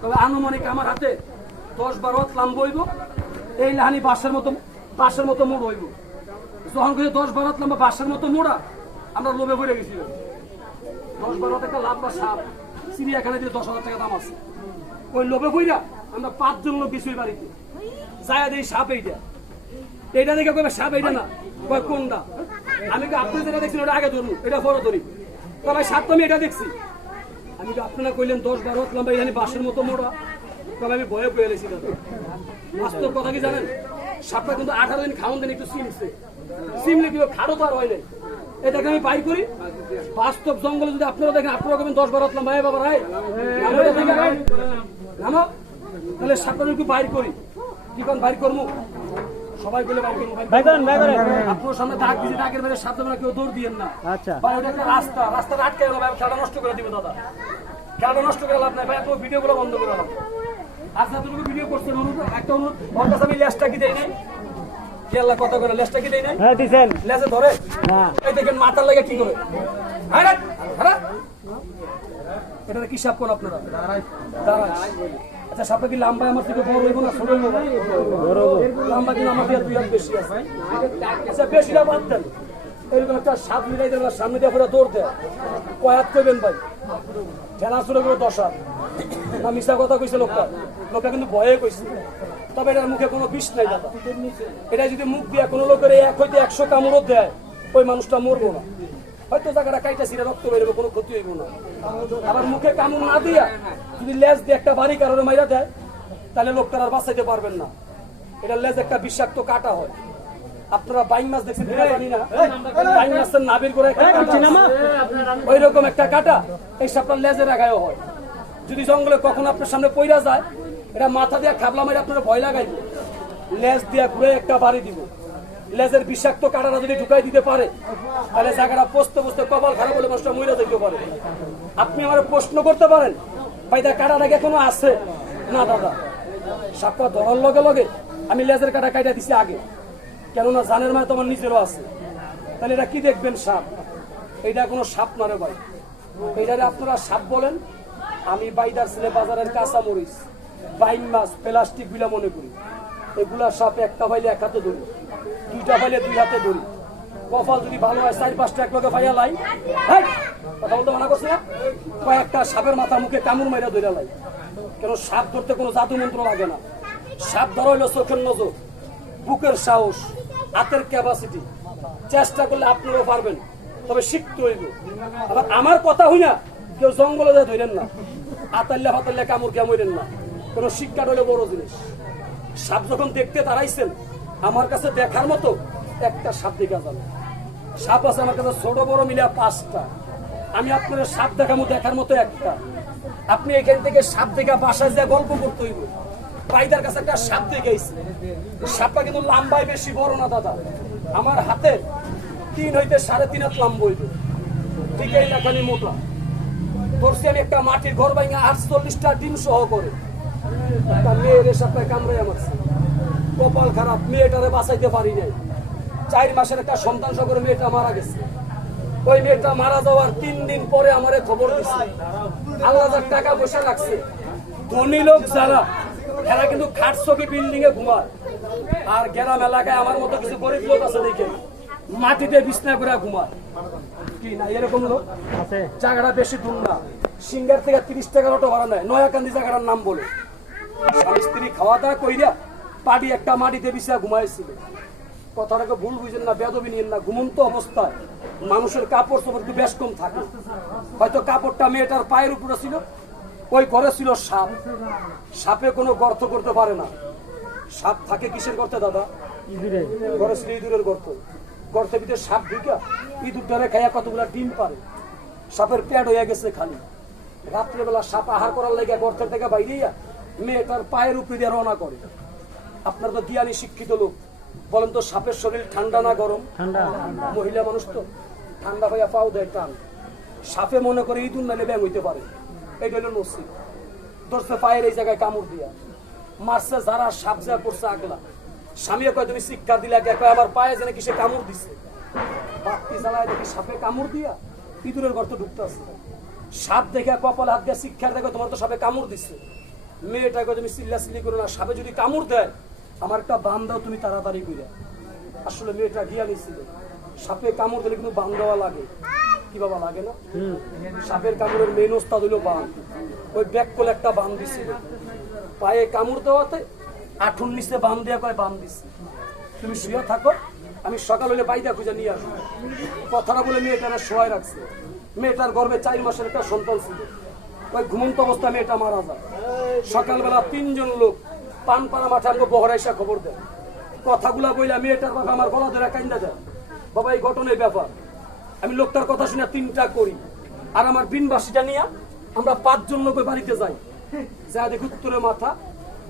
তবে আনুমানিক আমার হাতে 10-12 হাত লম্বা হইব, এই লাহানি বাঁশের মতো মোড় হইব। যখন করে 10-12 হাত লম্বা বাঁশের মতো মোড়া, আমরা লোভে পড়ে গেছিলাম। 10-12 হাত একটা লাম্বা সাপ চিড়িয়াখানা দিয়ে 10,000 টাকা দাম আছে। ওই লোভে পড়া আমরা 5 জন লোক গেছি বাড়িতে, যায় দেই সাপ এইটা দেখে কবে সাপ এইটা না, কয় কোনটা? আমি তো আপনি যেটা দেখছেন ওটা আগে ধরুন, এটা পরে ধরি। ভাই সাপ তো আমি এটা দেখছি। আমি তো আপনারা কইলেন 10-12 হাত লম্বা এখানে বাঁশের মতো মোড়া, তবে আমি ভয়ে পেয়ে গেছি দাদা। বাস্তব কথা কি জানেন, সাপটা কিন্তু 18 দিন খাওয়ান দেন একটু সিমলে কি খাড়ো তো আর হয় নাই। এটাকে আমি বাইর করি বাস্তব জঙ্গলে, যদি আপনারা দেখেন আপনারা কবেন 10-12 হাত লম্বা, বাবা রায় নামো, তাহলে সাপটা একটু বাইর করি। কি কোন বাইর করবো? সবাই বলে আপনার সামনে দাগ দিয়েছে, দাগের বাইরে সাপ দেবেন, কেউ দৌড় দিয়েন না। আচ্ছা ভাই, ওটা একটা রাস্তা আটকে গেল ভাই, খেলা নষ্ট করে দিবে দাদা। খেলা নষ্ট করে লাভ নাই ভাই, আপনার ভিডিও গুলো বন্ধ করে লাভ। আচ্ছা তুমি ভিডিও করছেন, একটা অনুরোধ, ওর কাছে আমি লেজটা কি দেই নাই, কেলা কথা করে লেজটা কি দেই নাই, হ্যাঁ দিছেন, লেজে ধরে না, এই দেখেন মাথার লাগে কি করে, এটা কি সাপ কোন আপনারা দাঁড়ান। আচ্ছা সাপটা কি লম্বা আমার থেকে বড় হইব না ছোট হইব? লম্বা কিন্তু আমার দিয়ে 2 হাত বেশি আছে। আচ্ছা বেশিটা বাদ দেন, এরকম একটা সাপ মিলাই দেন, সামনে দিয়ে পুরো দৌড় দেয়, কয় হাত করবেন ভাই? ঠেলা শুরু করে 10 হাত না? মিশা কথা কইছে লোকটা কিন্তু ভয়ে কইছে। তবে এটার মুখে কোনো বিষ নাই দাদা। এটা যদি মুখ দিয়ে কোনো লোকের 1 হইতে 100 কামড় দেয়, ওই মানুষটা মরবো না, হয়তো জায়গাটা কাইটা ছিঁড়ে রক্ত বেরোবে, কোনো ক্ষতি হইব না। আবার মুখে কামড় না দিয়া যদি লেজ দিয়ে একটা বাড়ি কারণে মাইরা দেয়, তাহলে লোকটার আর বাঁচাইতে পারবেন না। এটা লেজ একটা বিষাক্ত কাটা হয়। আপনারা বাইং মাছ দেখছেন কিনা জানি না, বাইং মাছের নাভির করে ওই রকম একটা কাটা এই সাপটা লেজের আগায়ও হয়। যদি জঙ্গলে কখন আপনার সামনে পইরা যায়, এটা মাথা দিয়ে খাবলা মাইরা আপনারা ভয় লাগাইব, লেজ দিয়ে ঘুরে একটা বাড়ি দিব। লেজের বিষাক্ত কাটাটা যদি ঢুকাই দিতে পারে, তাহলে জায়গাটা পচতে পচতে কপাল খারাপ হলে মানুষটা মরে যেতে পারে। আপনি আমার প্রশ্ন করতে পারেন ভাই তার কাটাটা এখনো আছে না? দাদা সাপটা ধরার লগে লগে আমি লেজের কাটা কাটা দিছি আগে, কেননা জানের মানে তোমার নিজেরও আছে। তাহলে এটা কি দেখবেন? সাপ। এইটা কোনো সাপ না রে ভাই, এইটারে আপনারা সাপ বলেন। আমি বাইদার ছেলে বাজারের কাঁচা মরিচ, বাইং মাছ, প্লাস্টিক গুলা মনে করি। এগুলা সাপ একটা পাইলে 1 হাতে ধরি, 2টা পাইলে 2 হাতে ধরি। কপাল যদি ভালো হয় 4-5টা এক লগে পাইয়া লাই, কথা বলতে মানা করছি না, কয়েকটা সাপের মাথা মুখে কামড় মাইরা ধরে লাই। কেন সাপ ধরতে কোনো জাদু মন্ত্র লাগে না। সাপ ধরা হইল চোখের নজর, বুকের সাহস, হাতের ক্যাপাসিটি। চেষ্টা করলে আপনারাও পারবেন, তবে শিখতে হইব। আবার আমার কথা হই না, কেউ জঙ্গলে যায় ধরেন না, আতাল্লা ফাতাল্লা কামড় মরেন না। কোন শিক্ষা হইলে বড় জিনিস। সাপ যখন দেখতে দাঁড়াইছেন, আমার কাছে দেখার মতো একটা সাপ দেখা যাবে। সাপ আছে আমার কাছে ছোট বড় মিলে 5টা। আমি আপনার সাপ দেখার মতো একটা। আপনি এখান থেকে সাপ দেখা বাসায় যা গল্প করতে হইব। ভাইদার কাছে একটা সাপ দেখাইছে, সাপটা কিন্তু লম্বায় বেশি বড় না দাদা, আমার হাতে 3 হইতে 3.5 হাত লম্বা হইবে, ঠিক এই লেখানি মোটা। ধরছি আমি একটা মাটির ঘর ভাঙা 48টা ডিম সহ করে। একটা মেয়ের সাপটা কামড়াই আমারছে, কপাল খারাপ, মেয়েটারে বাঁচাইতে পারি নাই। 4 মাসের একটা সন্তান সহ করে মেয়েটা মারা গেছে। ওই মেয়েটা মারা যাওয়ার 3 দিন পরে আমারে খবর দিচ্ছে, আল্লাহ যার টাকা পয়সা রাখছে, ধনী লোক যারা, এরা কিন্তু খাট চকি বিল্ডিং এ ঘুমায়। আর গ্রাম এলাকায় আমার মতো কিছু গরিব লোক আছে, দেখে মাটিতে বিছনা করে ঘুমায়। কি না এরকম লোক আছে? জায়গাটা বেশি দূর না, সিঙ্গার থেকে 30 টাকার অটো ভাড়া নেয়, নয়াকান্দি জায়গাটার নাম বলে। স্বামী স্ত্রী খাওয়া দাওয়া কইরা পাটি একটা মাটিতে বিছনা ঘুমাইছিল। কথাটাকে ভুল বুঝেন না, বেদবি নিয়েন না। ঘুমন্ত অবস্থায় মানুষের কাপড় চোপড় একটু বেশ কম থাকে, হয়তো কাপড়টা মেয়েটার পায়ের উপরে ছিল। ওই ঘরে ছিল সাপ। সাপে কোনো গর্ত করতে পারে না। সাপ থাকে কিসের গর্তে দাদা? ঘরে ছিল ইঁদুরের গর্ত। গর্তের ভিতরে সাপ ঢুকা ইঁদুর ধরে খাইয়া কতগুলা ডিম পারে। সাপের পেট হয়ে গেছে খালি। রাত্রেবেলা সাপ আহার করার লেগে গর্তের থেকে বাইরে মেয়েটার পায়ের উপরে দিয়ে রওনা করে। আপনার তো জ্ঞানী শিক্ষিত লোক, বলেন তো সাপের শরীর ঠান্ডা না গরম? ঠান্ডা। মহিলা মানুষ তো ঠান্ডা হইয়া পাও দেয় টান। সাপে মনে করে ইঁদুর নালে ব্যাং হইতে পারে। এইটা হলো নসিব। ধরছে পায়ের এই জায়গায় কামড় দিয়া মারছে, যারা সাপ যা করছে আগলা। স্বামীও কয় তুমি শিক্ষা দিলে, আমার পায়ে যেন কিসে কামড় দিছে। বাতি জ্বালায় দেখি সাপে কামড় দিয়া ইঁদুরের গর্ত ঢুকতে আছে। সাপ দেখে কপাল হাত দিয়ে শিক্ষার দেখে তোমার তো সাপে কামড় দিচ্ছে। মেয়েটাকে তুমি চিল্লাচিল্লি করো না, সাপে যদি কামড় দেয় আমার একটা বান দাও তুমি তাড়াতাড়ি করে। আসলে মেয়েটা জ্ঞানী ছিল, সাপে কামড় দিলে কিন্তু বান দেওয়া লাগে। কি বাবা লাগে না? সাপের কামড়ের মেন ওস্তাদ হইল বান। ওই ব্যাক কোলে একটা বান দিছিল, পায়ে কামড় দেওয়াতে আঠুর নিচে বান দেওয়া করে বান দিচ্ছে। তুমি শুয়ে থাকো, আমি সকাল হলে বাইদা খুঁজে নিয়ে আসবো। কথাটা বলে মেয়েটা শোয়াই রাখছে। মেয়েটার গর্ভে 4 মাসের একটা সন্তান ছিল। ওই ঘুমন্ত অবস্থায় মেয়েটা মারা যায়। সকালবেলা 3 জন লোক পানপাড়া মাঠে আমাকে বহরাইসা খবর দেয়। কথাগুলা বইলা মেয়েটার বাবা আমার গলা ধরে কান্দা দেয়, বাবা এই ঘটনার ব্যাপার। আমি লোকটার কথা শুনে 3টা করি, আর আমার বিনবাসীটা নিয়ে আমরা 5 জন লোক ওই বাড়িতে যাই। যা দেখি উত্তরে মাথা,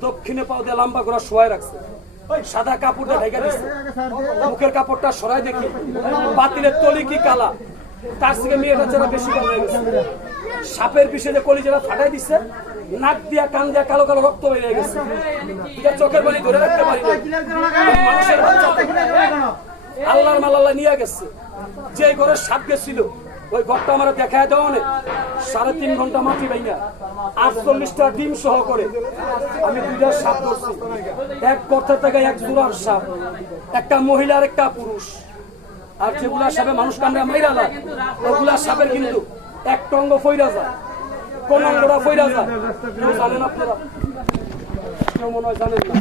দক্ষিণে পাও দিয়ে লম্বা করে শোয়াই রাখছে। ওই সাদা কাপড়টা ঢেকে দিচ্ছে, মুখের কাপড়টা সরাই দেখি বাতিলের তলি কি কালা, তার থেকে মেয়েটা যারা বেশি কালো হয়ে গেছে। সাপের বিষে যে কলিজাটা ফাটাই দিচ্ছে, নাক দিয়া কান দিয়া কালো কালো রক্ত বেরিয়ে গেছে। এটা চোখের পানি ধরে রাখতে পারি না। মানুষের বাচ্চা আল্লাহর মাল্লাহ নিয়ে গেছে। যে ঘরে সাপ গেছিল ওই ঘরটা আমার দেখায় দেওয়া অনেক। 3.5 ঘন্টা মাটি বাইনা 48টা ডিম সহ করে আমি 2টা সাপ ধরছি। এক গর্ত থেকে এক জোড়ার সাপ, একটা মহিলা আর একটা পুরুষ। আর যেগুলা সাপে মানুষ কামড়ে মাইরা যায় ওগুলা সাপের কিন্তু এক টঙ্গ ফইরা যায়, কোন অঙ্গটা ফইরা যায়। কেউ জানেন আপনারা? কেউ মনে হয় জানেন না।